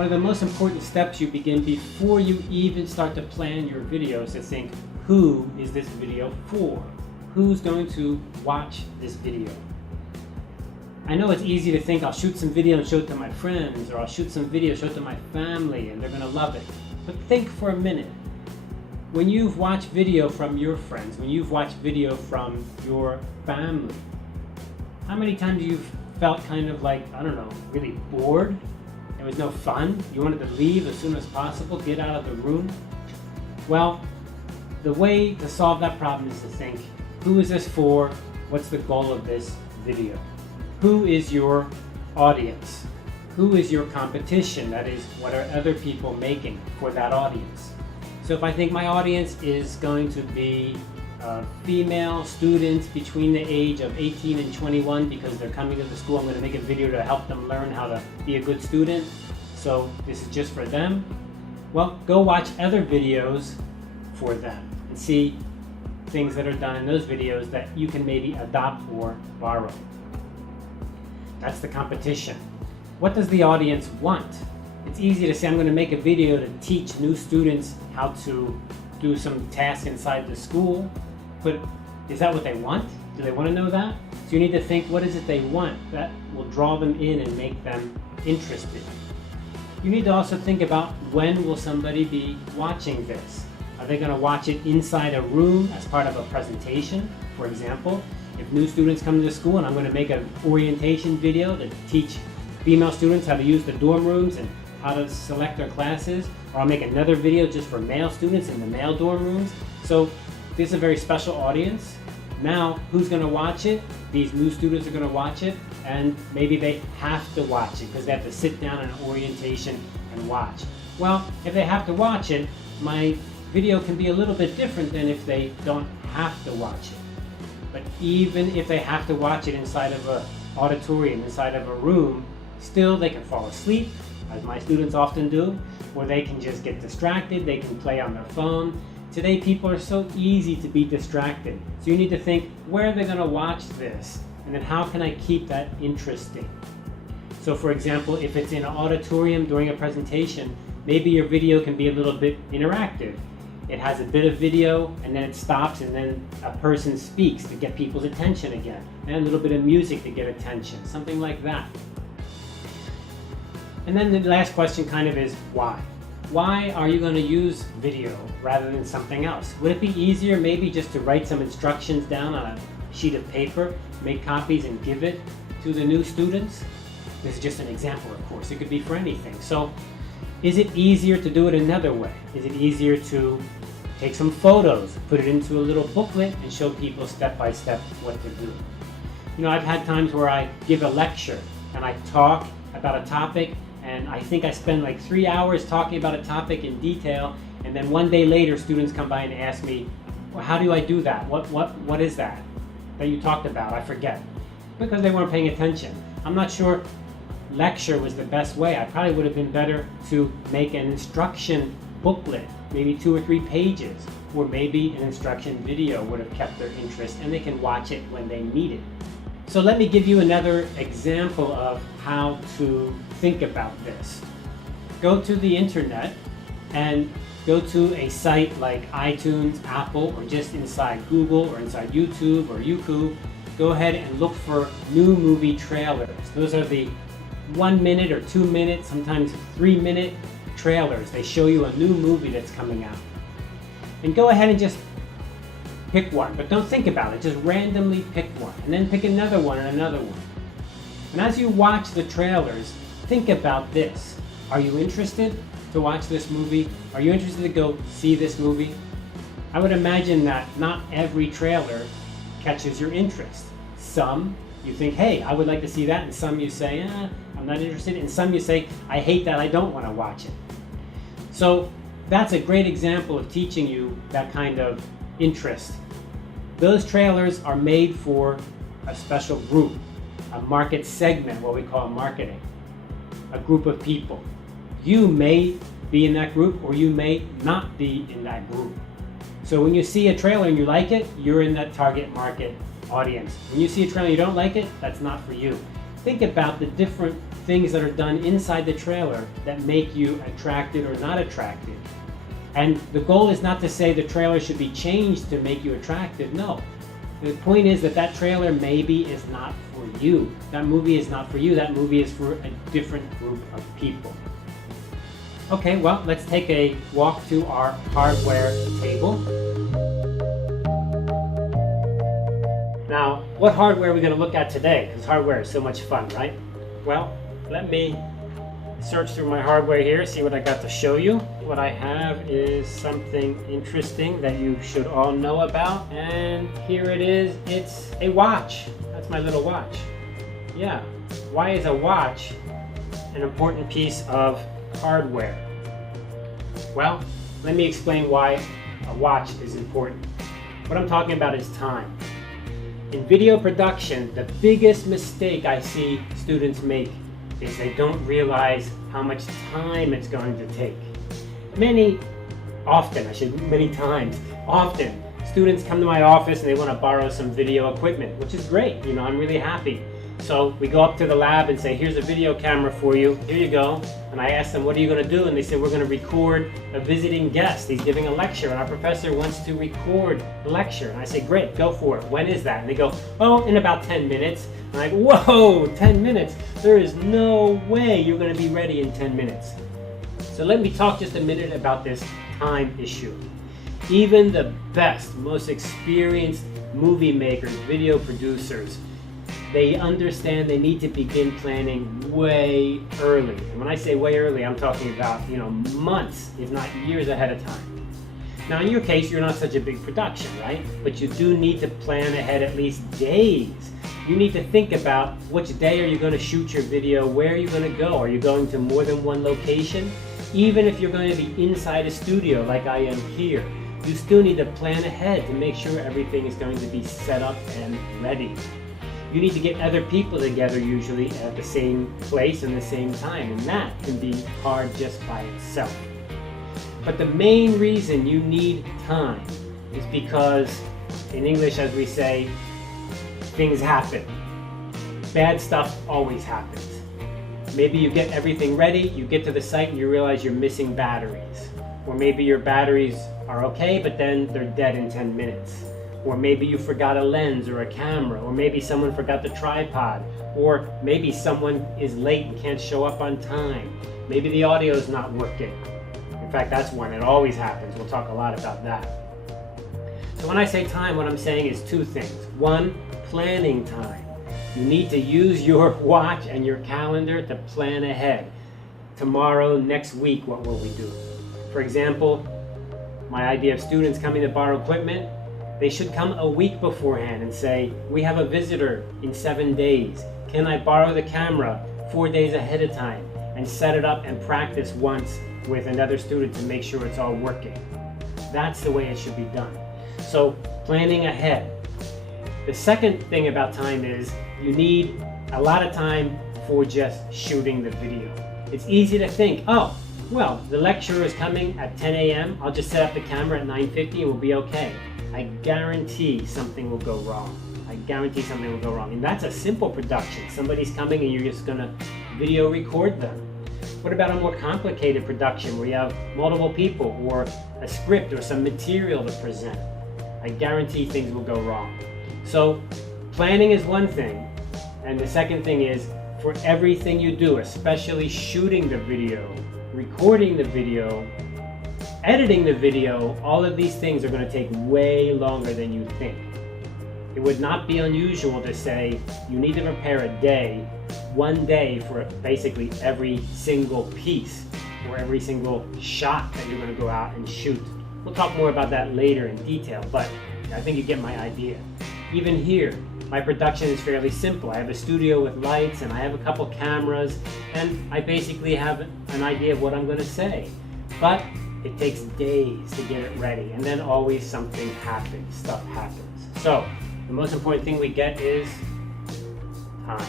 one of the most important steps you begin before you even start to plan your video is to think, who is this video for? Who's going to watch this video? I know it's easy to think I'll shoot some video and show it to my friends, or I'll shoot some video, show it to my family, and they're going to love it. But think for a minute. When you've watched video from your friends, when you've watched video from your family, how many times you've felt kind of like, I don't know, really bored? It was no fun? You wanted to leave as soon as possible, get out of the room? Well, the way to solve that problem is to think, who is this for? What's the goal of this video? Who is your audience? Who is your competition? That is, what are other people making for that audience? So if I think my audience is going to be female students between the age of 18 and 21 because they're coming to the school, I'm going to make a video to help them learn how to be a good student. So this is just for them. Well, go watch other videos for them and see things that are done in those videos that you can maybe adopt or borrow. That's the competition. What does the audience want? It's easy to say, I'm going to make a video to teach new students how to do some tasks inside the school, but is that what they want? Do they want to know that? So you need to think, what is it they want that will draw them in and make them interested? You need to also think about, when will somebody be watching this? Are they going to watch it inside a room as part of a presentation? For example, if new students come to the school and I'm going to make an orientation video to teach female students how to use the dorm rooms and how to select their classes, or I'll make another video just for male students in the male dorm rooms. So this is a very special audience. Now, who's going to watch it? These new students are going to watch it, and maybe they have to watch it because they have to sit down in orientation and watch. Well, if they have to watch it, my video can be a little bit different than if they don't have to watch it. But even if they have to watch it inside of an auditorium, inside of a room, still they can fall asleep, as my students often do, or they can just get distracted, they can play on their phone. Today people are so easy to be distracted. So you need to think, where are they going to watch this? And then how can I keep that interesting? So for example, if it's in an auditorium during a presentation, maybe your video can be a little bit interactive. It has a bit of video and then it stops and then a person speaks to get people's attention again. And a little bit of music to get attention, something like that. And then the last question kind of is, why? Why are you going to use video rather than something else? Would it be easier maybe just to write some instructions down on a sheet of paper, make copies and give it to the new students? This is just an example, of course. It could be for anything. So is it easier to do it another way? Is it easier to take some photos, put it into a little booklet and show people step by step what to do? You know, I've had times where I give a lecture and I talk about a topic, and I think I spend like 3 hours talking about a topic in detail, and then one day later students come by and ask me, well, how do I do that? What is that you talked about? I forget. Because they weren't paying attention. I'm not sure lecture was the best way. I probably would have been better to make an instruction booklet, maybe 2 or 3 pages, or maybe an instruction video would have kept their interest and they can watch it when they need it. So let me give you another example of how to think about this. Go to the internet and go to a site like iTunes, Apple, or just inside Google or inside YouTube or Youku. Go ahead and look for new movie trailers. Those are the 1 minute or 2 minute, sometimes 3 minute trailers. They show you a new movie that's coming out. And go ahead and just pick one, but don't think about it. Just randomly pick one, and then pick another one and another one. And as you watch the trailers, think about this. Are you interested to watch this movie? Are you interested to go see this movie? I would imagine that not every trailer catches your interest. Some you think, hey, I would like to see that, and some you say, I'm not interested, and some you say, I hate that, I don't want to watch it. So that's a great example of teaching you that kind of interest. Those trailers are made for a special group, a market segment, what we call marketing, a group of people. You may be in that group or you may not be in that group. So when you see a trailer and you like it, you're in that target market audience. When you see a trailer and you don't like it, that's not for you. think about the different things that are done inside the trailer that make you attracted or not attracted. And the goal is not to say the trailer should be changed to make you attractive. No. The point is that trailer maybe is not for you. That movie is not for you. That movie is for a different group of people. Okay, well, let's take a walk to our hardware table. Now, what hardware are we going to look at today? Because hardware is so much fun, right? Well, let me search through my hardware here, see what I got to show you. What I have is something interesting that you should all know about. And here it is. It's a watch. That's my little watch. Yeah. Why is a watch an important piece of hardware? Well, let me explain why a watch is important. What I'm talking about is time. In video production, the biggest mistake I see students make is they don't realize how much time it's going to take. Many times, students come to my office and they want to borrow some video equipment, which is great. You know, I'm really happy. So we go up to the lab and say, here's a video camera for you. Here you go. And I ask them, what are you going to do? And they say, we're going to record a visiting guest. He's giving a lecture and our professor wants to record the lecture. And I say, great, go for it. When is that? And they go, oh, in about 10 minutes. And I'm like, whoa, 10 minutes. There is no way you're going to be ready in 10 minutes. So let me talk just a minute about this time issue. Even the best, most experienced movie makers, video producers, they understand they need to begin planning way early. And when I say way early, I'm talking about, months, if not years ahead of time. Now, in your case, you're not such a big production, right? But you do need to plan ahead at least days. You need to think about which day are you going to shoot your video, where are you going to go? Are you going to more than one location? Even if you're going to be inside a studio like I am here, you still need to plan ahead to make sure everything is going to be set up and ready. You need to get other people together usually at the same place and the same time, and that can be hard just by itself. But the main reason you need time is because, in English as we say, things happen. Bad stuff always happens. Maybe you get everything ready, you get to the site and you realize you're missing batteries. Or maybe your batteries are okay, but then they're dead in 10 minutes. Or maybe you forgot a lens or a camera, or maybe someone forgot the tripod, or maybe someone is late and can't show up on time. Maybe the audio is not working. In fact, that's one that always happens. We'll talk a lot about that. So when I say time, what I'm saying is two things. One, planning time. You need to use your watch and your calendar to plan ahead. Tomorrow, next week, what will we do? For example, my idea of students coming to borrow equipment, they should come a week beforehand and say, we have a visitor in 7 days. Can I borrow the camera 4 days ahead of time and set it up and practice once with another student to make sure it's all working? That's the way it should be done. So planning ahead. The second thing about time is you need a lot of time for just shooting the video. It's easy to think, oh, well, the lecturer is coming at 10 a.m. I'll just set up the camera at 9:50 and we'll be okay. I guarantee something will go wrong. I guarantee something will go wrong. And that's a simple production. Somebody's coming and you're just gonna video record them. What about a more complicated production where you have multiple people or a script or some material to present? I guarantee things will go wrong. So planning is one thing. And the second thing is for everything you do, especially shooting the video, recording the video, editing the video, all of these things are going to take way longer than you think. It would not be unusual to say you need to prepare a day, 1 day for basically every single piece or every single shot that you're going to go out and shoot. We'll talk more about that later in detail, but I think you get my idea. Even here, my production is fairly simple. I have a studio with lights and I have a couple cameras and I basically have an idea of what I'm going to say. But it takes days to get it ready, and then always something happens, stuff happens. So, the most important thing we get is time.